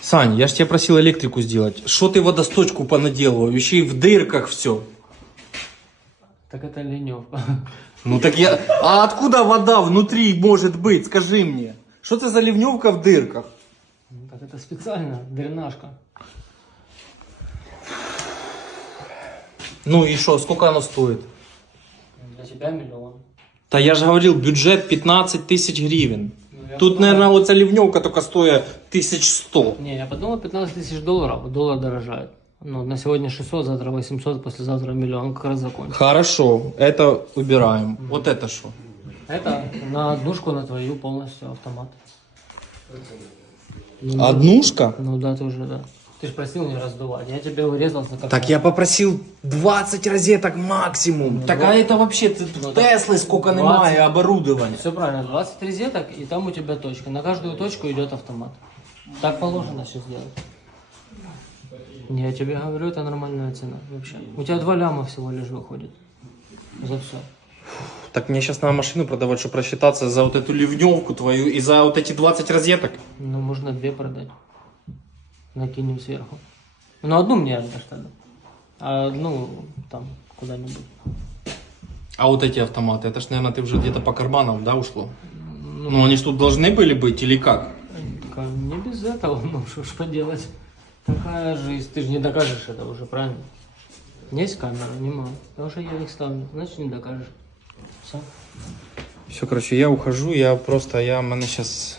Сань, я ж тебя просил электрику сделать. Что ты водосточку понаделывал? Еще и в дырках все. Так это леневка. Ну так я... А откуда вода внутри может быть? Скажи мне. Что это за ливневка в дырках? Так это специально, дренажка. Ну и что, сколько оно стоит? Для тебя миллион. Да я же говорил, бюджет 15 тысяч гривен. Я Тут, подумал- наверное, вот эта ливневка только стоит 1100. Не, я подумал 15 тысяч долларов, доллар дорожает. Ну, на сегодня 600, завтра 800, послезавтра миллион, как раз закончится. Хорошо, это убираем. Вот это что? Это на однушку на твою полностью автомат. Ну, Однушка? Ну да, тоже да. Ты же просил не раздувать. Я тебе урезался как Так я попросил 20 розеток максимум. Так а это вообще т- Ну, Теслы сколько 20. немає оборудования. Все правильно, 20 розеток, и там у тебя точка. На каждую точку идет автомат. Так положено сейчас делать. Не, я тебе говорю, это нормальная цена вообще. У тебя 2 ляма всего лишь выходит. За все. Так мне сейчас надо машину продавать, чтобы просчитаться за вот эту ливневку твою и за вот эти 20 розеток. Ну, можно две продать. Накинем сверху. Ну, одну мне тогда. А одну там куда-нибудь. А вот эти автоматы, это ж, наверное, ты уже где-то по карманам, да, ушло? Ну, они ж тут должны были быть или как? Не без этого, ну что ж поделать. Такая жизнь, ты же не докажешь это уже, правильно? Есть камера, нема. Потому что я их ставлю, значит не докажешь. Все. Все, короче, я ухожу, я просто, я, в мене сейчас